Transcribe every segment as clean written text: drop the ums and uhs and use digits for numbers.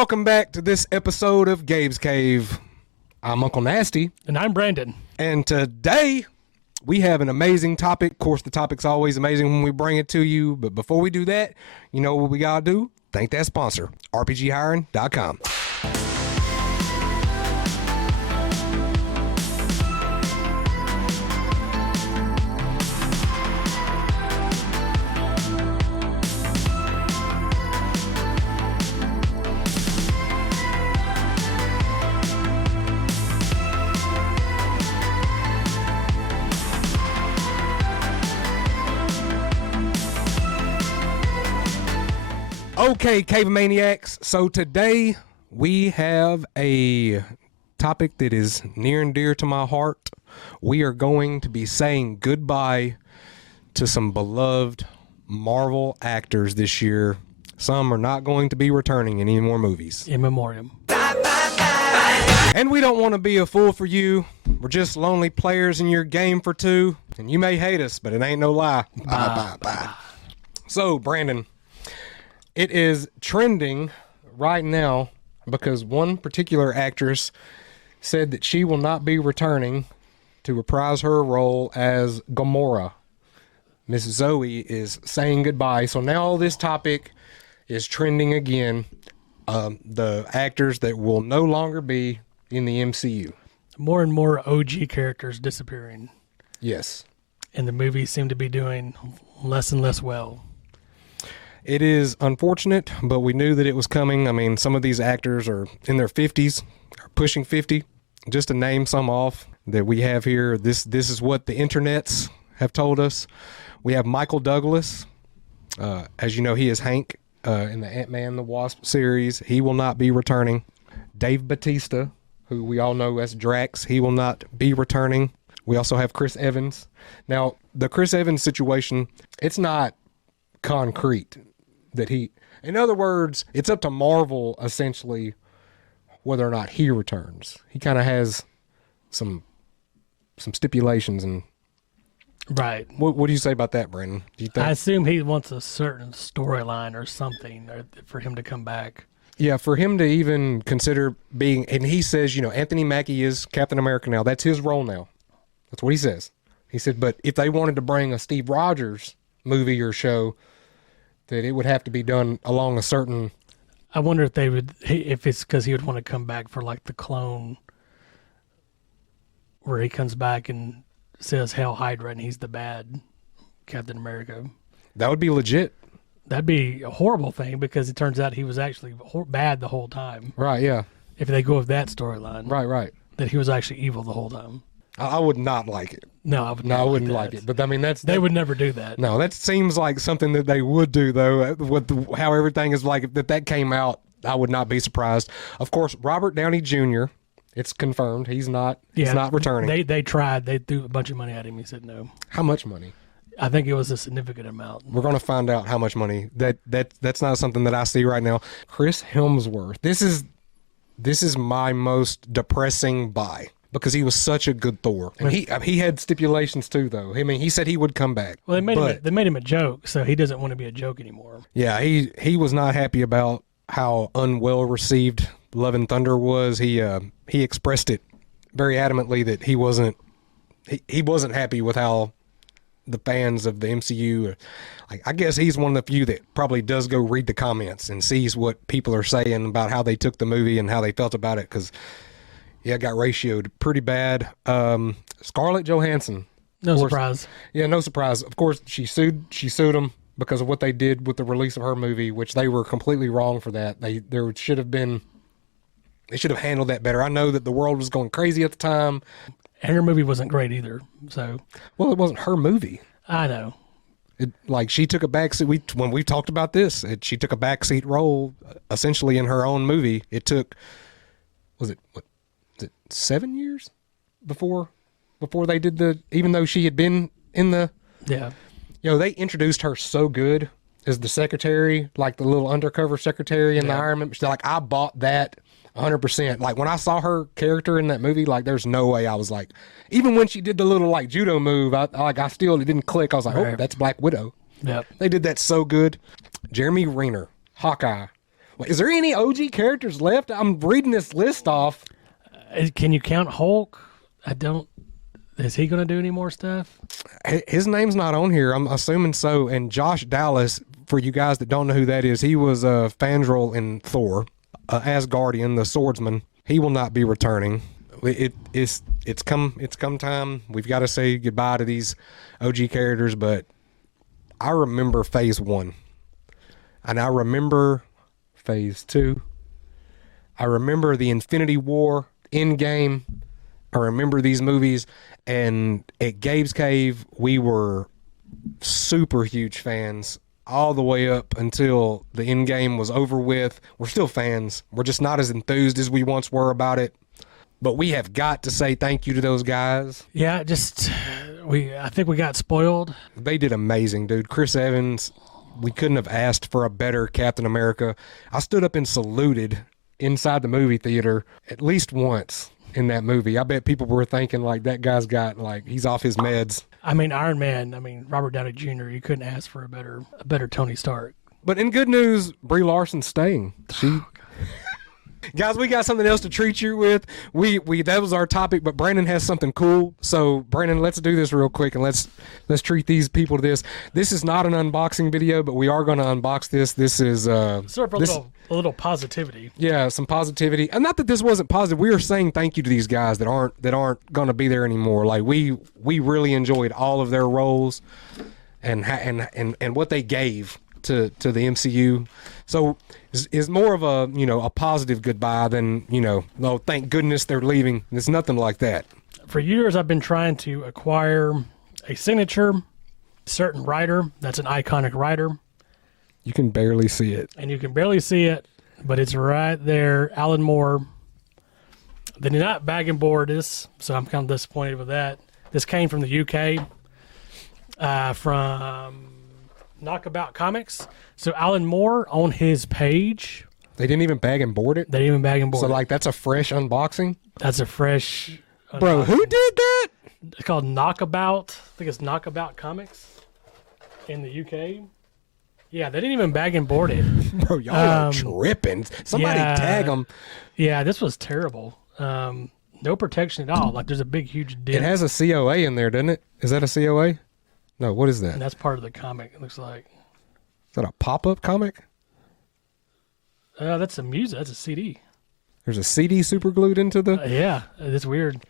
Welcome back to this episode of Gabe's Cave. I'm Uncle Nasty. And I'm Brandon. And today we have an amazing topic. Of course, the topic's always amazing when we bring it to you. But before we do that, you know what we got to do? Thank that sponsor, RPGhiring.com. Okay, Cave Maniacs. So today we have a topic that is near and dear to my heart. We are going to be saying goodbye to some beloved Marvel actors this year. Some are not going to be returning in any more movies. In memoriam. And we don't want to be a fool for you. We're just lonely players in your game for two. And you may hate us, but it ain't no lie. Bye. So, Brandon, it is trending right now because one particular actress said that she will not be returning to reprise her role as Gamora. Miss Zoe is saying goodbye. So now this topic is trending again. The actors that will no longer be in the MCU. More and more OG characters disappearing. Yes. And the movies seem to be doing less and less well. It is unfortunate, but we knew that it was coming. I mean, some of these actors are in their 50s, or pushing 50. Just to name some off that we have here, this is what the internets have told us. We have Michael Douglas. As you know, he is Hank in the Ant-Man and the Wasp series. He will not be returning. Dave Bautista, who we all know as Drax, he will not be returning. We also have Chris Evans. Now, the Chris Evans situation, it's not concrete that he, in other words, it's up to Marvel essentially whether or not he returns. He kind of has some stipulations. And right. What do you say about that, Brandon? Do you think? I assume he wants a certain storyline or something for him to come back. Yeah, for him to even consider being, and he says, you know, Anthony Mackie is Captain America now. That's his role now. That's what he says. He said, but if they wanted to bring a Steve Rogers movie or show, that it would have to be done along a certain. I wonder if they would, if it's because he would want to come back for like the clone, where he comes back and says Hail Hydra and he's the bad Captain America. That would be legit. That'd be a horrible thing because it turns out he was actually bad the whole time. Right, yeah. If they go with that storyline. Right. That he was actually evil the whole time. I would not like it. No, I wouldn't like it. But I mean, they would never do that. No, that seems like something that they would do, though. With how everything is like, if that came out, I would not be surprised. Of course, Robert Downey Jr., it's confirmed he's not. He's not returning. They tried. They threw a bunch of money at him. He said no. How much money? I think it was a significant amount. We're going to find out how much money. That's not something that I see right now. Chris Hemsworth. This is my most depressing buy. Because he was such a good Thor. And he had stipulations too, though. I mean, he said he would come back. Well, they made him a joke, so he doesn't want to be a joke anymore. Yeah, he was not happy about how unwell received Love and Thunder was. He expressed it very adamantly that he wasn't happy with how the fans of the MCU. Like, I guess he's one of the few that probably does go read the comments and sees what people are saying about how they took the movie and how they felt about it. Because yeah, it got ratioed pretty bad. Scarlett Johansson. No surprise. Yeah, no surprise. Of course, she sued him because of what they did with the release of her movie, which they were completely wrong for that. They should have handled that better. I know that the world was going crazy at the time. And her movie wasn't great either. So, well, it wasn't her movie. I know. She took a backseat. When we talked about this, she took a backseat role essentially in her own movie. It took, was it 7 years before they did even though she had been in the. Yeah. You know, they introduced her so good as the secretary, like the little undercover secretary in the Iron Man. Like, I bought that 100%. Like, when I saw her character in that movie, like, there's no way I was like, even when she did the little like judo move, it didn't click. I was like, oh, that's Black Widow. Yep. They did that so good. Jeremy Renner, Hawkeye. Is there any OG characters left? I'm reading this list off. Can you count Hulk? I don't. Is he going to do any more stuff? His name's not on here. I'm assuming so. And Josh Dallas, for you guys that don't know who that is, he was Fandral in Thor, Asgardian, the swordsman. He will not be returning. It's come time. We've got to say goodbye to these OG characters. But I remember Phase 1, and I remember Phase 2. I remember the Infinity War, Endgame. I remember these movies, and at Gabe's Cave, we were super huge fans all the way up until the Endgame was over with. We're still fans. We're just not as enthused as we once were about it. But we have got to say thank you to those guys. Yeah, I think we got spoiled. They did amazing, dude. Chris Evans, we couldn't have asked for a better Captain America. I stood up and saluted inside the movie theater at least once in that movie. I bet people were thinking like that guy's got like he's off his meds. I mean, Iron Man. Robert Downey Jr. You couldn't ask for a better Tony Stark. But in good news, Brie Larson's staying. Guys, we got something else to treat you with. We that was our topic, but Brandon has something cool. So Brandon, let's do this real quick and let's treat these people to this. This is not an unboxing video, but we are going to unbox this. This is sort of a little positivity. Yeah, some positivity. And not that this wasn't positive. We are saying thank you to these guys that aren't going to be there anymore. Like we really enjoyed all of their roles and what they gave to the MCU. So is more of a positive goodbye than, oh, thank goodness they're leaving. It's nothing like that. For years, I've been trying to acquire a signature certain writer that's an iconic writer. You can barely see it. And you can barely see it, but it's right there. Alan Moore. They did not bag and board this, so I'm kind of disappointed with that. This came from the UK, from Knockabout Comics. So Alan Moore on his page. They didn't even bag and board it? They didn't even bag and board it. So, like, that's a fresh unboxing? That's a fresh Bro, who did that? It's called Knockabout. I think it's Knockabout Comics in the UK. Yeah, they didn't even bag and board it. Bro, y'all are tripping. Somebody tag them. Yeah, this was terrible. No protection at all. Like, there's a big, huge dent. It has a COA in there, doesn't it? Is that a COA? No, what is that? And that's part of the comic, it looks like. Is that a pop-up comic? That's a music. That's a CD. There's a CD super glued into the... Yeah, it's weird.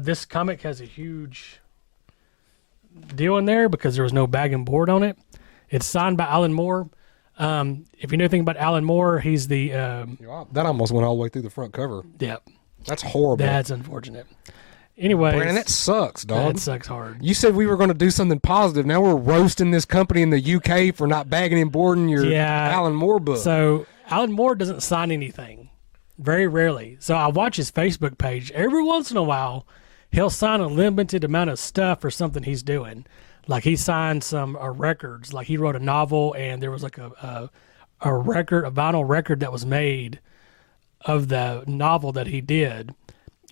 This comic has a huge deal in there because there was no bag and board on it. It's signed by Alan Moore. If you know anything about Alan Moore, he's the... that almost went all the way through the front cover. Yeah. That's horrible. That's unfortunate. Anyway, Brandon, that sucks, dog. That sucks hard. You said we were going to do something positive. Now we're roasting this company in the UK for not bagging and boarding your Alan Moore book. So Alan Moore doesn't sign anything, very rarely. So I watch his Facebook page. Every once in a while, he'll sign a limited amount of stuff for something he's doing. Like he signed some records. Like he wrote a novel, and there was like a vinyl record that was made of the novel that he did.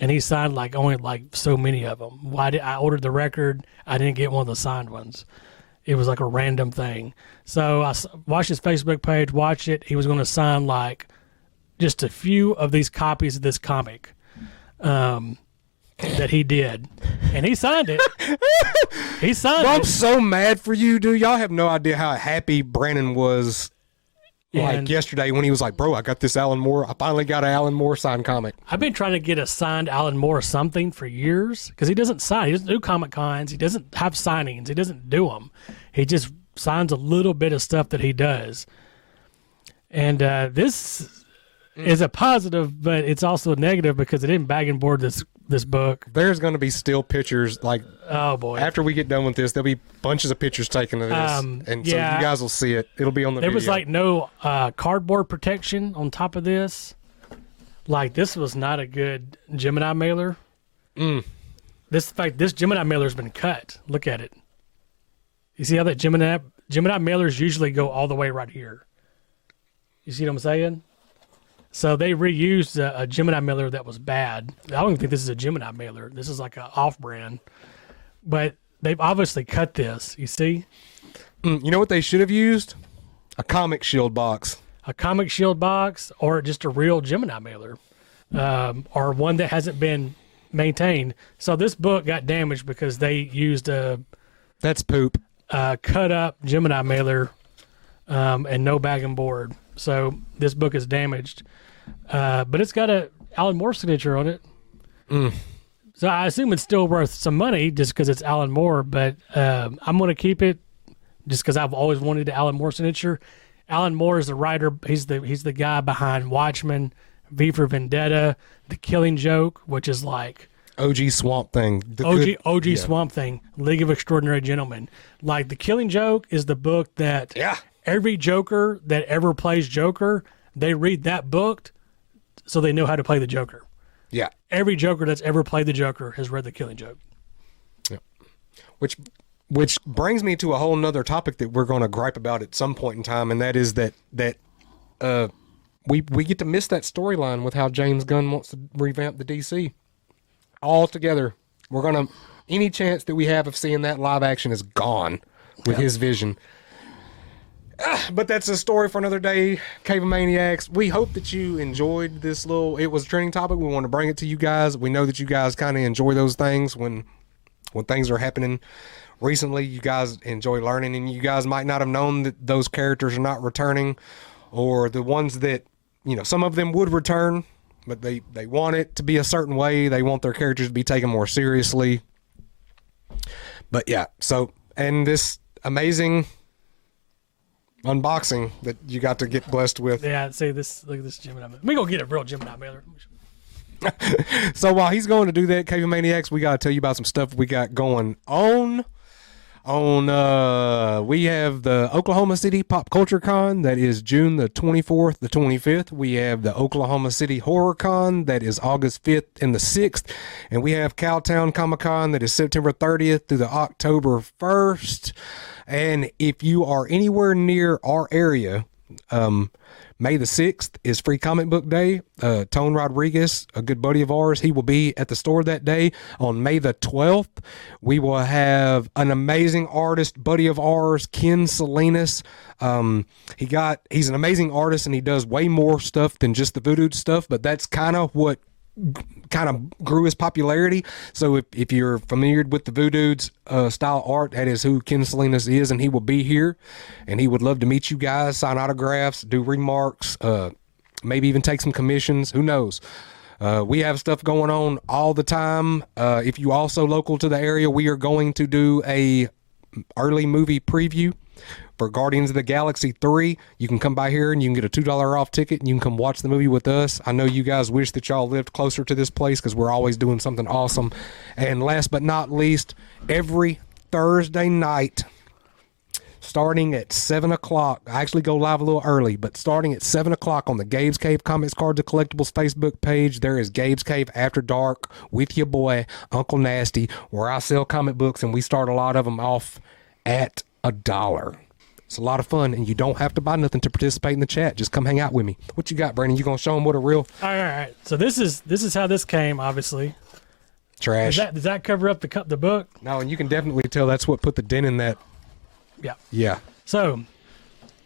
And he signed only so many of them. I ordered the record. I didn't get one of the signed ones. It was like a random thing. So I watched his Facebook page, watched it. He was going to sign just a few of these copies of this comic that he did. And he signed it. He signed it. I'm so mad for you, dude. Y'all have no idea how happy Brandon was yesterday when he was like, bro, I got this Alan Moore. I finally got an Alan Moore signed comic. I've been trying to get a signed Alan Moore something for years because he doesn't sign. He doesn't do Comic Cons. He doesn't have signings. He doesn't do them. He just signs a little bit of stuff that he does. And this is a positive, but it's also a negative because it didn't bag and board this book. There's going to be still pictures oh boy, after we get done with this, there'll be bunches of pictures taken of this, and so you guys will see it. It'll be on the video. There was no cardboard protection on top of this. This was not a good Gemini mailer. This Gemini mailer's been cut. Look at it. You see how that Gemini mailers usually go all the way right here. You see what I'm saying? So they reused a Gemini mailer that was bad. I don't even think this is a Gemini mailer. This is like an off-brand. But they've obviously cut this. You see? You know what they should have used? A Comic Shield box. a Comic Shield box or just a real Gemini mailer, or one that hasn't been maintained. So this book got damaged because they used a That's poop. cut up Gemini mailer and no bag and board. So this book is damaged, but it's got a Alan Moore signature on it. So I assume it's still worth some money just because it's Alan Moore, but I'm going to keep it just because I've always wanted the Alan Moore signature. Alan Moore is the writer. He's the guy behind Watchmen, V for Vendetta, The Killing Joke, which is like OG Swamp Thing. OG Swamp Thing, League of Extraordinary Gentlemen. Like The Killing Joke is the book that every Joker that ever plays Joker, they read that book so they know how to play the Joker. Yeah. Every Joker that's ever played the Joker has read The Killing Joke. Yeah. Which brings me to a whole nother topic that we're going to gripe about at some point in time, and that is that we get to miss that storyline with how James Gunn wants to revamp the DC altogether. We're going to any chance that we have of seeing that live action is gone with his vision. But that's a story for another day, Cave of Maniacs. We hope that you enjoyed this it was a trending topic. We want to bring it to you guys. We know that you guys kind of enjoy those things when things are happening recently. You guys enjoy learning, and you guys might not have known that those characters are not returning, or the ones that, some of them would return, but they want it to be a certain way. They want their characters to be taken more seriously. But yeah, and this amazing unboxing that you got to get blessed with. Yeah, see this. Look at this Gemini. We gonna get a real Gemini mailer. So while he's going to do that, Cave of Maniacs, we got to tell you about some stuff we got going on. We have the Oklahoma City Pop Culture Con that is June the 24th, the 25th. We have the Oklahoma City Horror Con that is August 5th and the 6th. And we have Cowtown Comic Con that is September 30th through the October 1st. And if you are anywhere near our area, May the 6th is Free Comic Book Day. Tone Rodriguez, a good buddy of ours, he will be at the store that day. On May the 12th, we will have an amazing artist, buddy of ours, Ken Salinas. He's an amazing artist, and he does way more stuff than just the voodoo stuff, but that's kind of what kind of grew his popularity. So if you're familiar with the Voodoo's style art, that is who Ken Salinas is, and he will be here, and he would love to meet you guys, sign autographs, do remarks, maybe even take some commissions. Who knows? We have stuff going on all the time. If you also local to the area, we are going to do a early movie preview for Guardians of the Galaxy 3. You can come by here and you can get a $2 off ticket, and you can come watch the movie with us. I know you guys wish that y'all lived closer to this place because we're always doing something awesome. And last but not least, every Thursday night, starting at 7 o'clock, I actually go live a little early, but starting at 7 o'clock on the Gabe's Cave Comics, Cards, and Collectibles Facebook page, there is Gabe's Cave After Dark with your boy, Uncle Nasty, where I sell comic books, and we start a lot of them off at $1. It's a lot of fun, and you don't have to buy nothing to participate in the chat. Just come hang out with me. What you got, Brandon? You gonna show them what a real All right. So this is how this came. Obviously, trash? Does that cover up the book? No, and you can definitely tell that's what put the dent in that. Yeah. Yeah. So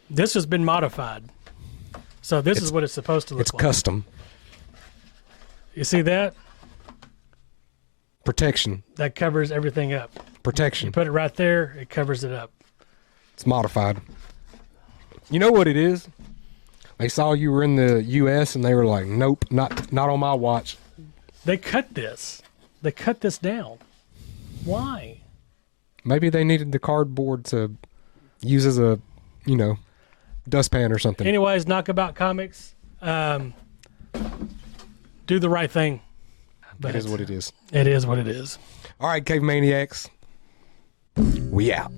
this has been modified. So this is what it's supposed to look It's like. custom You see that? protection. That covers everything up. Protection. Put it right there. It covers it up. It's modified. You know what it is? They saw you were in the U.S. and they were like, "Nope, not on my watch." They cut this. They cut this down. Why? Maybe they needed the cardboard to use as a, dustpan or something. Anyways, Knockabout Comics. Do the right thing. But It is what it is. It is what it is. All right, Cave Maniacs. We out.